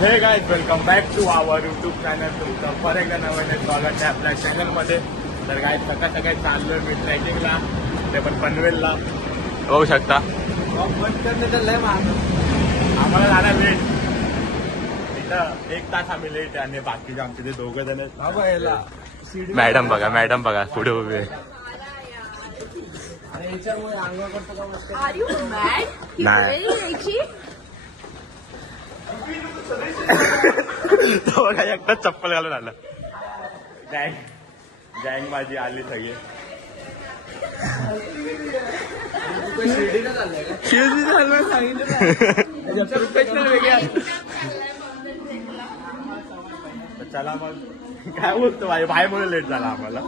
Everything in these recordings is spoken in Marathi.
हे guys welcome back to our YouTube channel. तुमचं परत एकदा नवीन स्वागत आहे आपल्या चॅनलमध्ये. तर गाईज सकाळी चाललोय मी ट्रेकिंगला, ते पण पनवेलला बघू शकता. आम्हाला झाला वेट इथं 1 तास आम्ही लेट आहे आणि बाकीचे आमचे ते दोघं जण मॅडम बघा पुढे उभे. तो बघा एकटाच चप्पल घालून आला. गँग माझी आली सगळी. चला मग काय बोलतो भाई, भाईमुळे लेट झाला आम्हाला.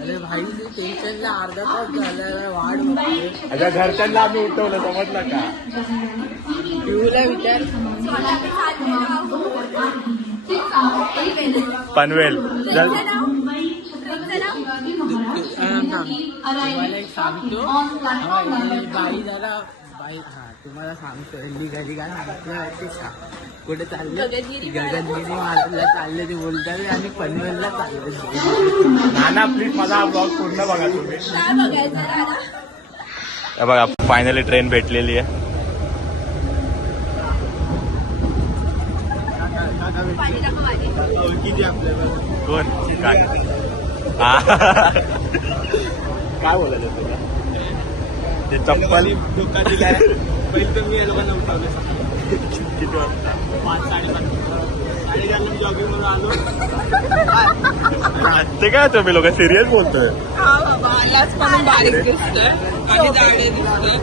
अरे भाई टेन्शनला अर्धा तास झाला वाढ. अच्छा घरच्यांना आम्ही उठवलं, समजलं का? पिऊला विचार. पनवेल तुम्हाला एक सांगतो बाई जरा बाई. हा तुम्हाला सांगतो घरी काय सांगतो का कुठे चाललं? गगनगिरी मार्गला चालले ते बोलतात आणि पनवेलला चालले. नाना प्लीज माझा ब्लॉग पूर्ण बघा तुम्ही. बघा फायनली ट्रेन भेटलेली आहे. कोण काय काय बोलायचं तुला? ते चप्पल धोका दिलाय. पहिले तर मी लोकांना उठवलं किती वाजता 5-5:30 जॉगिंग म्हणून आलो. ते काय तुम्ही लोक सिरियस बोलतोय? बारीक दिसतोय आणि जाडे दिसतोय.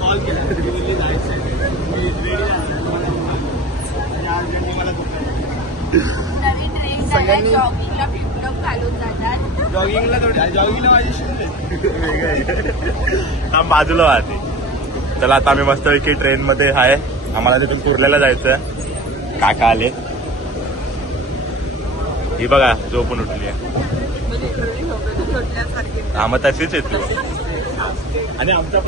कॉल केला जायचं मला सगळ्यांनी जॉगिंगला माझी बाजूला वाहते. चला आता आम्ही मस्तपैकी ट्रेन मध्ये आहे. आम्हाला तिथून कुर्ल्याला जायचंय. काका आले. ही बघा झोपून उठली आहे. हा मग तशीच येते. आणि आमचा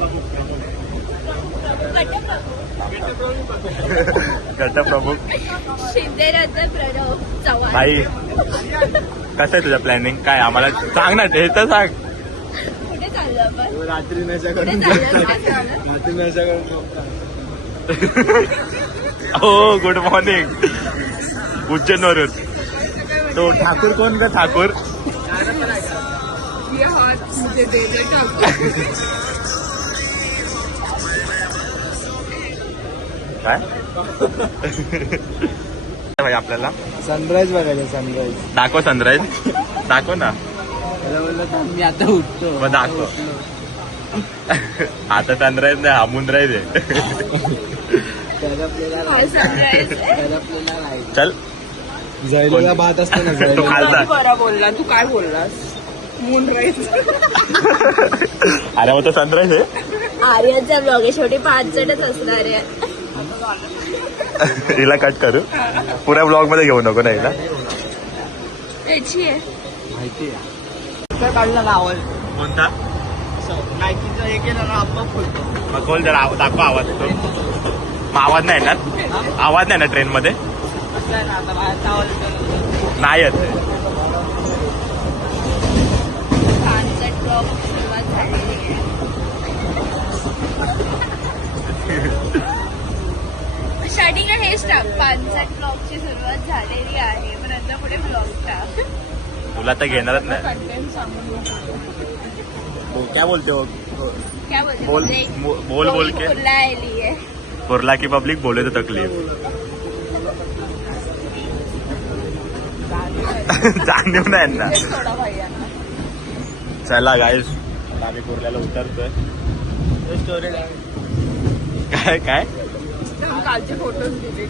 गटप्रमुख भाई कसं आहे तुझं प्लॅनिंग? काय आम्हाला सांग ना, ते तर सांग. रात्री नशा करून हो गुड मॉर्निंग. उज्जैनवरून तो ठाकूर कोण का? ठाकूर काय भाई आपल्याला सनराईज बघायचं. सनराईज दाखव. सनराईज दाखव ना. मी आता उठतो. मग दाखव. आता सनराईज नाही, हा मूनराईज आहे. चल जैलीला भात असतो ना. तो खालचा. बरा बोलला. तू काय बोललास? मूनराईज. अरे मग तो सनराईज आहे. आर्याचा ब्लॉग आहे, शेवटी 5 जणच असणार आहे. हिला कट करू. पुऱ्या ब्लॉग मध्ये घेऊ नको ना हिला. त्याची आहे माहिती आहे. काढला ना आवाज कोणता? नाईकीचं हे केलं ना आपोआप फुलतो. मग खोल जरा दाखवा आवाज. मग आवाज नाही येणार? आवाज नाही ना ट्रेन मध्ये? आता बाहेरचा आवाज नाही येत. पानसट ब्लॉग सुरुवात झालेली आहे. स्टार्टिंगला हेच टाक, पानसट ब्लॉगची सुरुवात झालेली आहे. पण नंतर पुढे ब्लॉग टाक. तुला तर घेणारच नाही. कंटेंट सांगून क्या बोलते हो? क्या बोलते? बोल के कुर्ला आली आहे. कुर्ला की पब्लिक बोले तो तकलीफ. जाणीव नाही ना. थोडा भैयांना चला गाईस आम्ही कुर्ल्याला उतरतोय. स्टोरी काय काय? कालचे फोटोज दिले.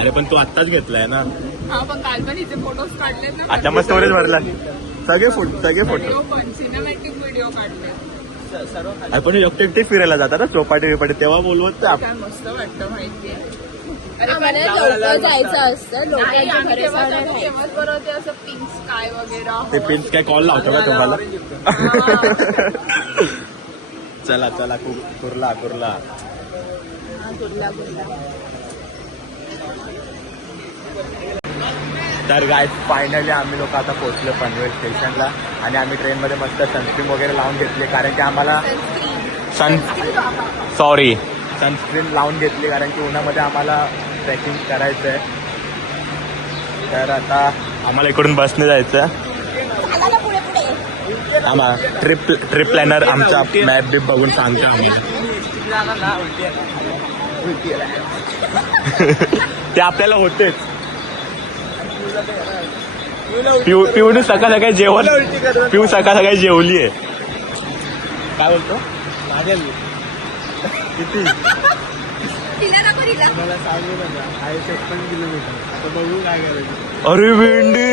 अरे पण तू आत्ताच घेतलाय ना. हा पण काल पण इथे फोटोज काढले ना. आता मग स्टोरेज भरला. सगळे फोटो पण सिनेमॅटिक व्हिडिओ काढले. अरे पण एकटे फिरायला जातात ना चौपाटी विपाटी, तेव्हा बोलवत काय मस्त वाटतं माहितीये. आम्हाला लवकर जायचं असतं. फेमस बरोबर असं पिंक स्काय वगैरे. ते पिंच काय कॉल लावतो का तुम्हाला? चला चला कुर्ला कुर्ला. कुर्ला कुर्ला तर गाईज फायनली आम्ही लोक आता पोहोचलो पनवेल स्टेशनला आणि आम्ही ट्रेनमध्ये मस्त सनस्क्रीन वगैरे लावून घेतली कारण की आम्हाला सनस्क्रीन लावून घेतली कारण की उन्हामध्ये आम्हाला ट्रेकिंग करायचं आहे. तर आता आम्हाला इकडून बसने जायचं. आम्हाला ट्रिप प्लॅनर आमचा मॅप बिप बघून सांगतो आम्ही. ते आपल्याला होतेच. पिऊने सकाळ सकाळी जेवण पिऊ सकाळ सकाळी जेवली आहे. काय बोलतो किती मला सांगू नका 56 किलोमीटर. आता बघू काय करायचं. अरे भेंडी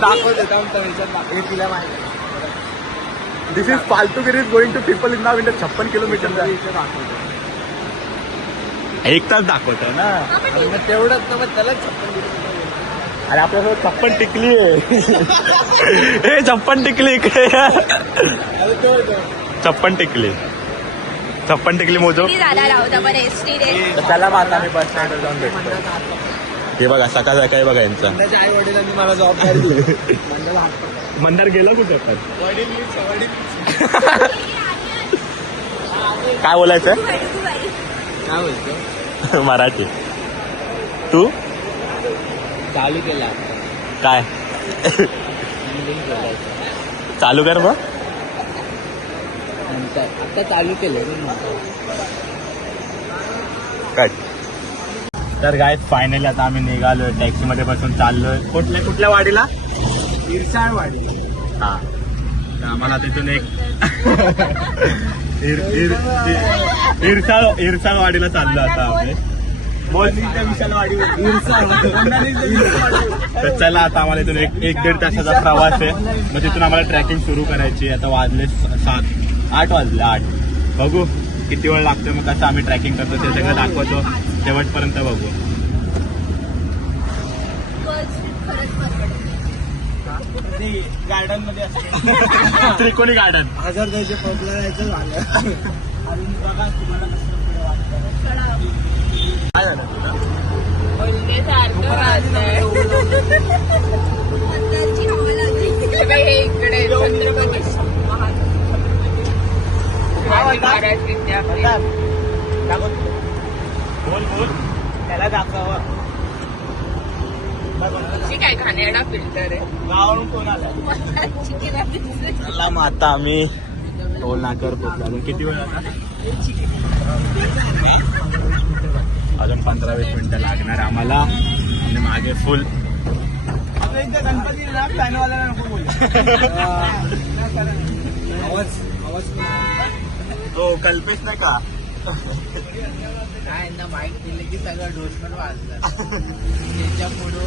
दाखवतो तिला माहिती. दिस इज फालतूगिरी is going to people in now in 56 kilometre. दाखवतो एक तास दाखवतो ना. तेवढंच ना मग त्याला 56 किलोमीटर. अरे आपल्यासोबत 56 टिकली आहे. हे 56 टिकली इकडे. 56 टिकली मोजो. चला मग आता मी बस स्टँडवर जाऊन भेटतो. हे बघा सकाळ सकाळी बघा यांचा. आई वडिलांनी मला जबाबदारी दिली. मंदार गेला कुठे पण. काय बोलायचं काय बोलतो मराठी. तू चालू केला काय चालू कर मग. आता चालू केलं कट. तर काय फायनली आता आम्ही निघालोय टॅक्सी मध्ये बसून चाललोय. कुठल्या वाडीला. इरसाळवाडी. हा तर आम्हाला तिथून एक इरसाळ वाडीला चाललो आता आम्ही. तर चला आता आम्हाला इथून एक 1-1.5 तासाचा प्रवास आहे. मग तिथून आम्हाला ट्रॅकिंग सुरू करायची. आता वाजले 8 वाजले 8. बघू किती वेळ लागतो. मग कसं आम्ही ट्रॅकिंग करतो ते सगळं दाखवतो. शेवटपर्यंत बघू. गार्डन मध्ये त्रिकोणी गार्डन. 1000 द्यायचे पबला जायचं झालं. अजून बघा तुम्हाला कसं काय झालं तुला. बोल त्याला दाखवा. काय घाणेरडा फिल्टर आहे. गावावरून कोण आला. चला मग आता आम्ही टोल नाक्यावर पोहोचलो. अजून किती वेळ आता. अजून 15-20 मिनिटं लागणार आम्हाला. आणि मागे फुल गणपती हो कल्पेश नाही का. काय ना माईक दिले की सगळं डोस पण वाजलं. त्याच्या पुढे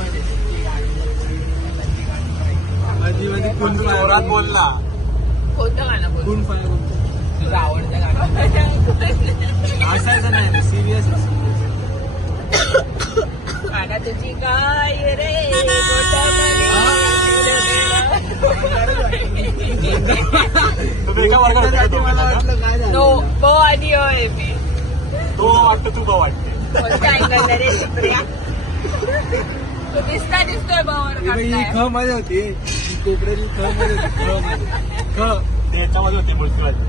जोरात बोलला. कोणतं गाणं बोल. तुझं आवडतं गाणं असायचं नाही. सिरियस गाणं तुझी काय रे तुम्ही एका वर्गात होता तो मला वाटलं काय झालं. नो बो आणि होय मी तो वाटतं तू का वाटते. कोणत्या अँगल रे चिपऱ्या. तू दिसतोय बावर ही ख मध्ये होती. कोपऱ्याची ख मध्ये होती. ख त्याच्यामध्ये होते मुळशीवाडी.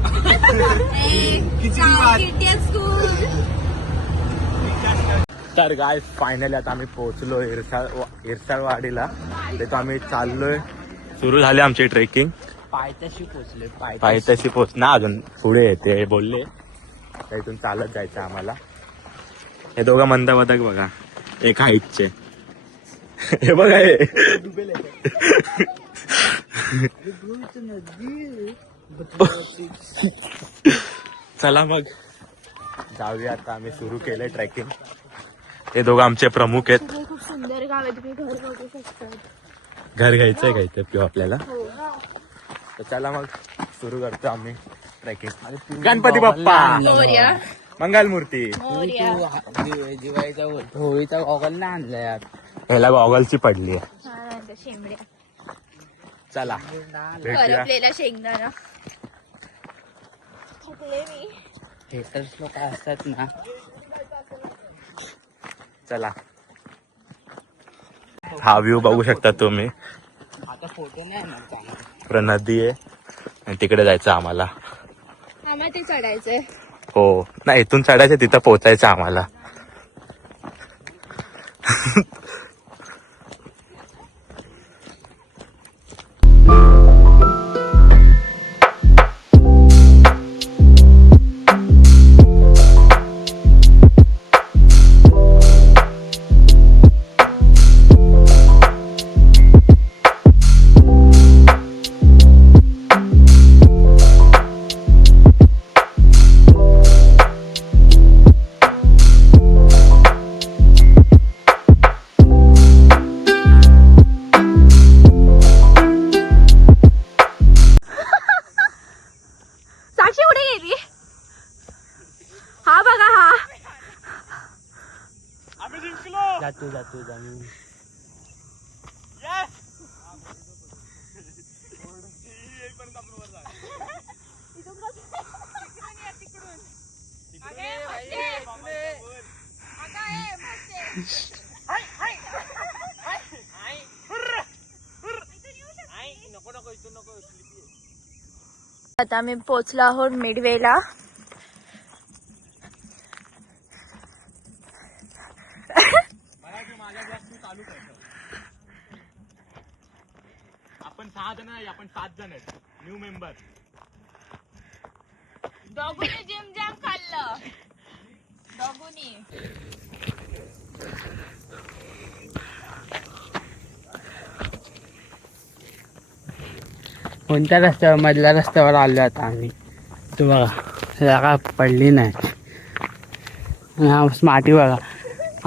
तर गाय फायनली आता आम्ही पोहोचलो इरसाळवाडीला. तिथं आम्ही चाललोय. सुरू झाली आमची ट्रेकिंग. पायथ्याशी पोचले. पायथ्याशी पोहोच ना अजून पुढे येते बोलले. इथून चालत जायचं आम्हाला. हे दोघं मंदावदक बघा. एक हाईटचे. हे बघा हे चला मग जाऊया आता. आम्ही सुरू केलंय ट्रेकिंग. हे दोघं आमचे प्रमुख आहेत. खूप सुंदर गाव आहे. तुम्ही घर बघू शकता. घर घ्यायचंय का इथे पिऊ आपल्याला. तर चला मग सुरू करतो आम्ही ट्रेकिंग. गणपती बाप्पा मोरया. मंगलमूर्ती. दिवाळीचा होळीचा गॉगल नाही आणला यार. ह्याला गॉगलची पडली आहे. शेंबड्या चला भेटूया. करपलेला शेंगदाणा. थकले मी. हेटर्स लोक असतात ना. चला हा व्ह्यू बघू शकता तुम्ही. आता फोटो नाही ना चांगला. पुढे नदी आहे आणि तिकडे जायचं आम्हाला. आम्हाला ते चढायचंय. हो नाही, इथून चढायचं, तिथं पोहोचायचं आम्हाला. साक्षी कुठे गेली? हा बघा हा. जातो जातो जाऊ. आता आम्ही पोचलो आहोत मिडवेला. आपण 6 जण नाही, आपण 7 जण आहेत न्यू मेंबर. डॉगूनी जिम जॅम खाल्लं. डॉगूनी. कोणत्या रस्त्यावर? मधल्या रस्त्यावर आलो आता आम्ही. तू बघा जागा पडली नाही. हा स्मार्टी बघा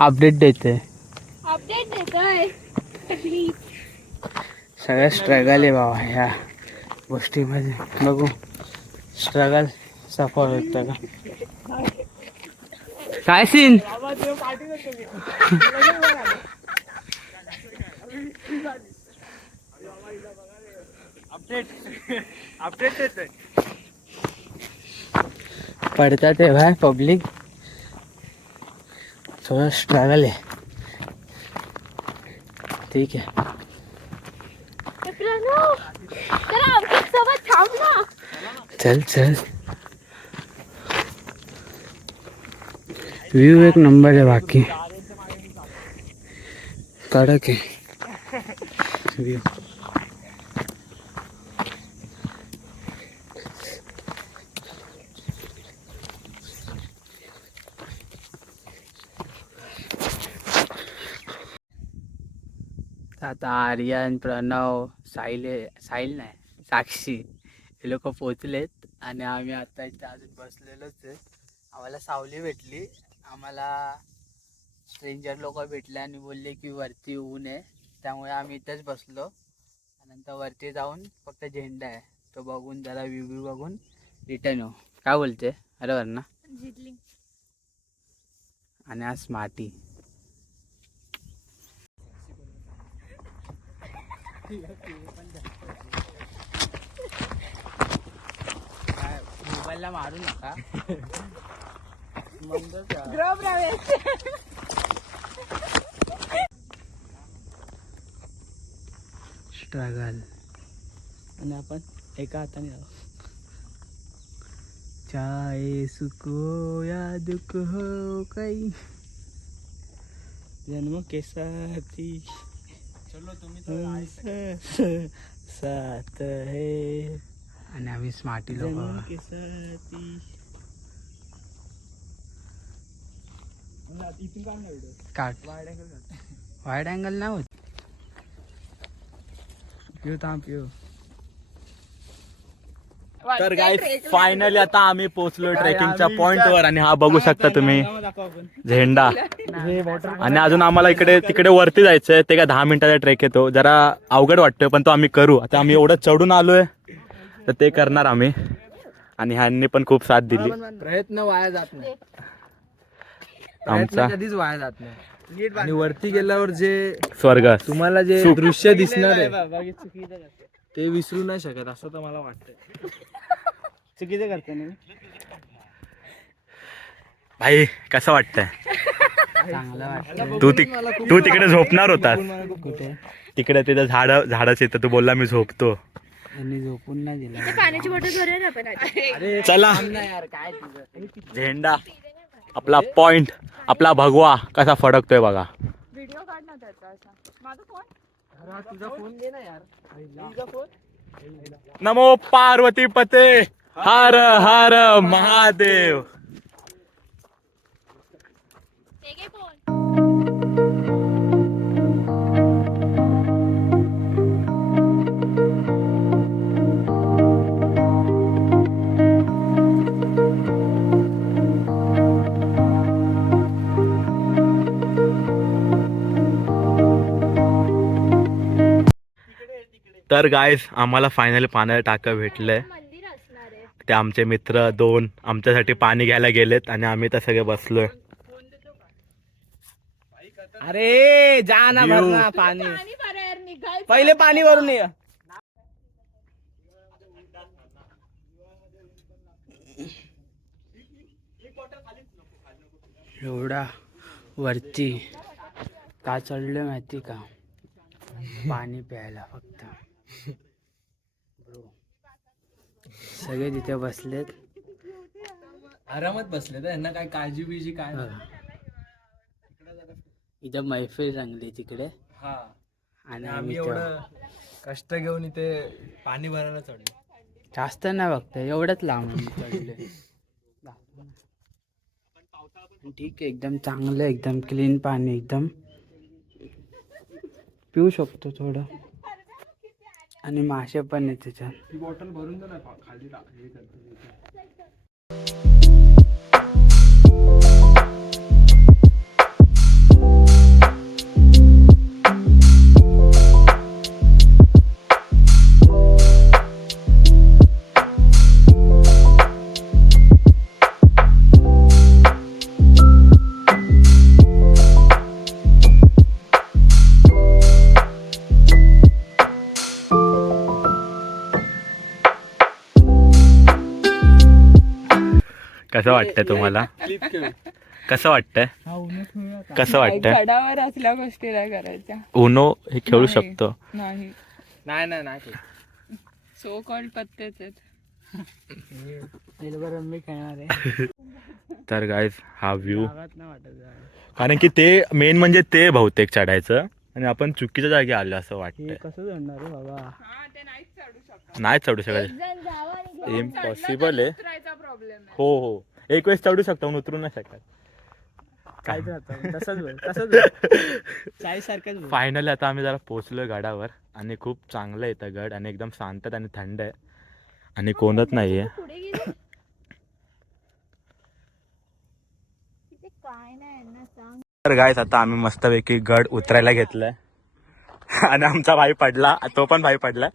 अपडेट देते. अपडेट देतोय. सगळं स्ट्रगल आहे बाबा ह्या गोष्टीमध्ये. बघू स्ट्रगल सफल होतं का काय सीन. अपडेट देतोय. पडतात आहे भाई पब्लिक. थोडं स्ट्रगल आहे. ठीक आहे. सोबत थांब ना. चल चल. व्ह्यू एक नंबर आहे. बाकी कडक आहे व्ह्यू. आता आर्यन, प्रणव, साहिल नाही साक्षी हे लोक पोचलेत आणि आम्ही आता इथे अजून बसलेलोच आहे. आम्हाला सावली भेटली. आम्हाला स्ट्रेंजर लोक भेटले आणि बोलले की वरती ऊन आहे, त्यामुळे आम्ही इथेच बसलो. नंतर वरती जाऊन फक्त झेंडा आहे तो बघून जरा व्ह्यू बघून रिटर्न येऊ. काय बोलते? बरोबर ना. आणि आज स्मार्टी मोबाईलला मारू नका. स्ट्रगल. आणि आपण एका हाताने जाऊ. चाहे सुखो या दुख हो काही जन्म के साथी चलो तुम्ही साथ है. आणि आम्ही स्मार्टी लोक काट. वाईड अँगल नाही होत. पिऊ थांब पिऊ. तर गाइस फायनली आता आम्ही पोहोचलो ट्रेकिंगच्या पॉइंट वर. आणि हा बघू शकता तुम्ही झेंडा. आणि अजून आम्हाला इकडे तिकडे वरती जायचंय. ते काय 10 मिनिटाचा ट्रेक येतो. जरा अवघड वाटतोय पण तो आम्ही करू. आता आम्ही एवढं चढून आलोय तर ते करणार आम्ही. आणि ह्यांनी पण खूप साथ दिली. प्रयत्न वाया जात नाही. आमचा कधीच वाया जात नाही. आणि वरती गेल्यावर जे स्वर्ग तुम्हाला जे दृश्य दिसणार आहे ते विसरू नाही शकत असं तर मला वाटतंय. चुकीचं करते ना भाई कसं वाटतंय? चांगलं वाटतं. तू तिकडे झोपणार होतास. कुठे तिकडे तिथं झाडच येतं, तू बोलला मी झोपतो. यांनी झोपून नाही दिला. पाण्याची बॉटल भरूया ना आपण आधी. चला यार काय तुझं झेंडा आपला पॉइंट, आपला भगवा कसा फडकतोय बघा. व्हिडिओ काढ ना त्याचा असा. माझा फोन तुझा फोन दे ना यार. तुझा फोन नमो पार्वती पते हर हर महादेव. तर गाईज आम्हाला फायनली पाण्याला टाका भेटलंय. मंदिर असणार आहे. ते आमचे मित्र 2 आमच्यासाठी पाणी घ्यायला गेलेत आणि आम्ही तर सगळे बसलोय. अरे जा ना भर ना पाणी. पाणी भरा यार, निघायचं. पहिले पाणी भरून ये. एवढा वरती का चढलोय माहिती का? पाणी प्यायला फक्त. सगळे तिथे बसलेत, आरामात बसले तर यांना काय काळजी बिजी काय नाही. इथं मैफिल रंगली तिकडे. हा आणि आम्ही एवढं कष्ट घेऊन इथे पाणी भरायला चढलो. जास्त नाही बघत, एवढंच लांब आम्ही चढलोय. ठीक आहे, एकदम चांगलं, एकदम क्लीन पाणी, एकदम पिऊ शकतो थोडं. आणि मासे पण आहेत त्याच्यात. ती बॉटल भरून जा ना खाली कसं वाटतंय तुम्हाला? कसं वाटतंय? कसं वाटतंय? गडावर असल्या गोष्टी नाही करायच्या. उनो हे खेळू नाही. शकतो. नाही, नाही सो कॉल्ड पत्तेच आहेत. मी खेळणार आहे. तर गाईज हा व्ह्यू, गावात नाही वाटत. कारण की ते मेन म्हणजे ते बहुतेक चढायचं आणि आपण चुकीच्या जागी आलो असं हे वाटतंय. कसं चढणार रे बाबा? हा, ते नाहीच चढू शकत. नाही चढू शकत. एकजण जावं आणि इम्पॉसिबल आहे. उतरायचा प्रॉब्लेम आहे. हो हो, एक वेळेस चढू शकतो, उतरू नाही शकत. काय सारखंच. फायनली आता आम्ही जरा पोहोचलोय गडावर आणि खूप चांगलं येतं गड आणि एकदम शांत आणि थंड आहे आणि कोणच नाहीये. पुढे गेले तिथे काय नाही ना सांग. तर गाईस आता आम्ही मस्तपैकी गड उतरायला घेतलाय आणि आमचा भाई पडला, तो पण भाई पडलाय.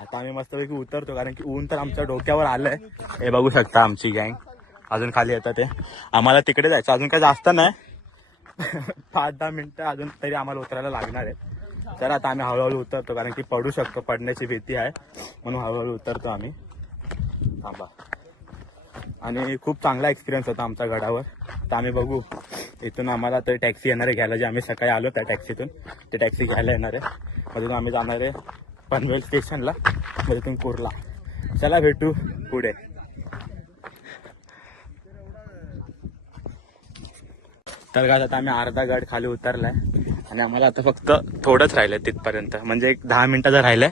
आता आम्ही मस्तपैकी उतरतो कारण की ऊन तर आमच्या डोक्यावर आलंय. हे बघू शकता आमची गँग अजून खाली येतात. ते आम्हाला तिकडे जायचं, अजून काय जास्त नाही, 5-10 मिनिटं अजून तरी आम्हाला उतरायला लागणार आहे. तर आता आम्ही हळूहळू उतरतो कारण की पडू शकतो, पडण्याची भीती आहे, म्हणून हळूहळू उतरतो आम्ही. थांबा. आणि खूप चांगला एक्सपिरियन्स होता आमचा गडावर. तर आम्ही बघू, इथून आम्हाला तर टॅक्सी येणार आहे घ्यायला, जे आम्ही सकाळी आलो त्या टॅक्सीतून, ते टॅक्सी घ्यायला येणार आहे. मग तिथून आम्ही जाणार आहे पनवेल स्टेशनला, मग तिथून कुर्ला. चला भेटू पुढे. तर गात आता आम्ही अर्धा गड खाली उतरलाय आणि आम्हाला आता फक्त थोडंच राहिलंय तिथपर्यंत, म्हणजे एक 10 मिनिटाचं राहिलंय.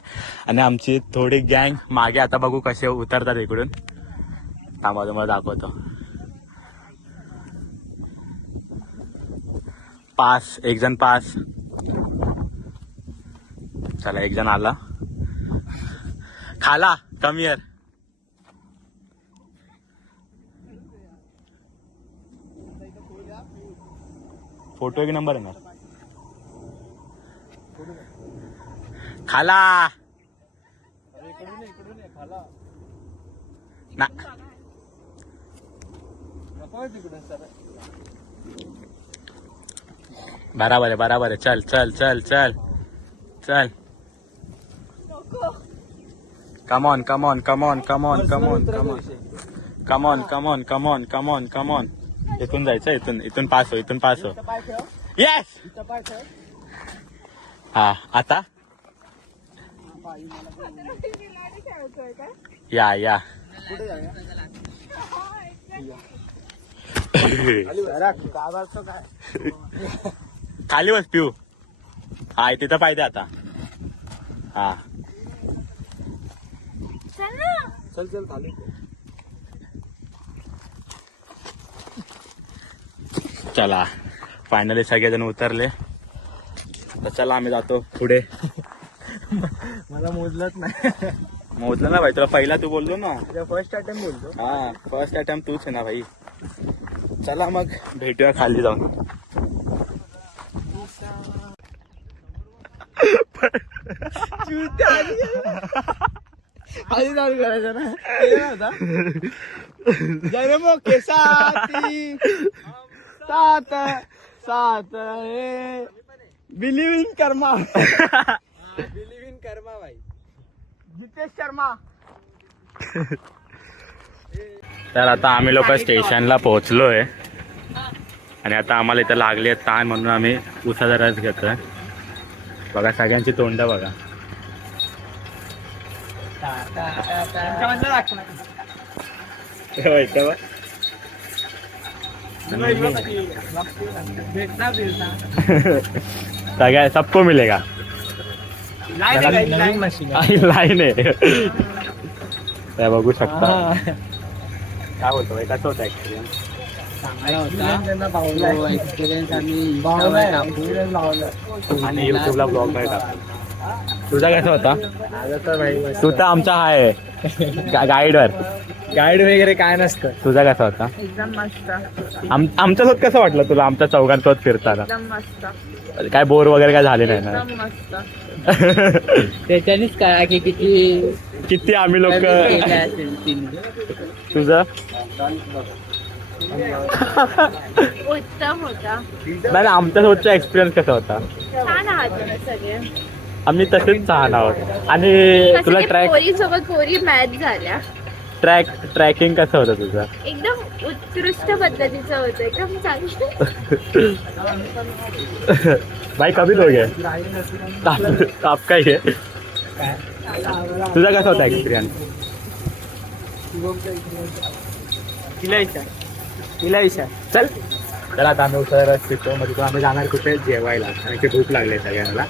आणि आमची थोडी गँग मागे, आता बघू कसे उतरतात इकडून. थांबा तुम्हाला दाखवतो. पास, एक जण पास. चला, एक जण आला खाला. Come here. फोटो एक नंबर येणार. खाला ना. बराबर आहे, बराबर आहे. चल चल चल चल चल. Come on come on come on come on come on come on come on come on come on come on come on. इथून जायचं इथून पास हो येस. हा आता या खाली बस पिऊ. हा तिथं पाहिजे आता. हा चल खाली. चला फायनली सगळेजण उतरले. तर चला आम्ही जातो पुढे. मला मोजलंच नाही. मोजलं ना भाई तुला पहिला तू बोललो ना. फर्स्ट अटेम्प्ट बोलतो. हा फर्स्ट अटेम्प्ट तूच आहे ना भाई. चला मग भेटूया खाली जाऊन. आधी चालू करायचं ना. जन्म के साथी साथ साथ believe in karma. Believe in karma भाई. जितेश शर्मा. तर आता आम्ही लोक स्टेशनला पोहोचलोय आणि आता आम्हाला इथं लागली ताण म्हणून आम्ही उसाचा रस घेतोय. बघा सगळ्यांची तोंड बघा. सगळ्या सबको मिलेगा. नवीन मशीन. लाईन आहे. त्या बघू शकता. काय बोलतो भाई कसं होतं एक्सपिरियन्स. चांगला होता एक्सपिरियन्स. आम्ही आणि युट्यूबला ब्लॉग नाही टाकतो. तुझा कसा होता. तू तर आमचा आहे गाईडवर. गाईड वगैरे काय नसतं. तुझा कसा होता. एकदम मस्त. आमच्यासोबत कसं वाटलं तुला आमच्या चौघांसोबत फिरताना. एकदम मस्त. काय बोर वगैरे काय झाले नाही ना. एकदम मस्त. त्याच्यानेच काय की किती आम्ही लोक. असेल तिने. तुझं उत्तम होता. नाही आमच्यासोबतचा एक्सपिरियन्स कसा होता. छान आहात तुम्ही सगळे. आम्ही तसेच छान आहोत. आणि तुला पोरी सोबत पोरी मॅच झाल्या. ट्रॅकिंग कसं होतं तुझं. एकदम उत्कृष्ट पद्धतीचं होतं. एकदम चांगलं. भाई कभी दोगे आपका ही आहे. तुझा कसा होता एक्सपिरियन्स. चल तर आता आम्ही उसाचा रस पितो. मग तिथून आम्ही जाणार कुठे जेवायला. आणि ते भूक लागली सगळ्यांना.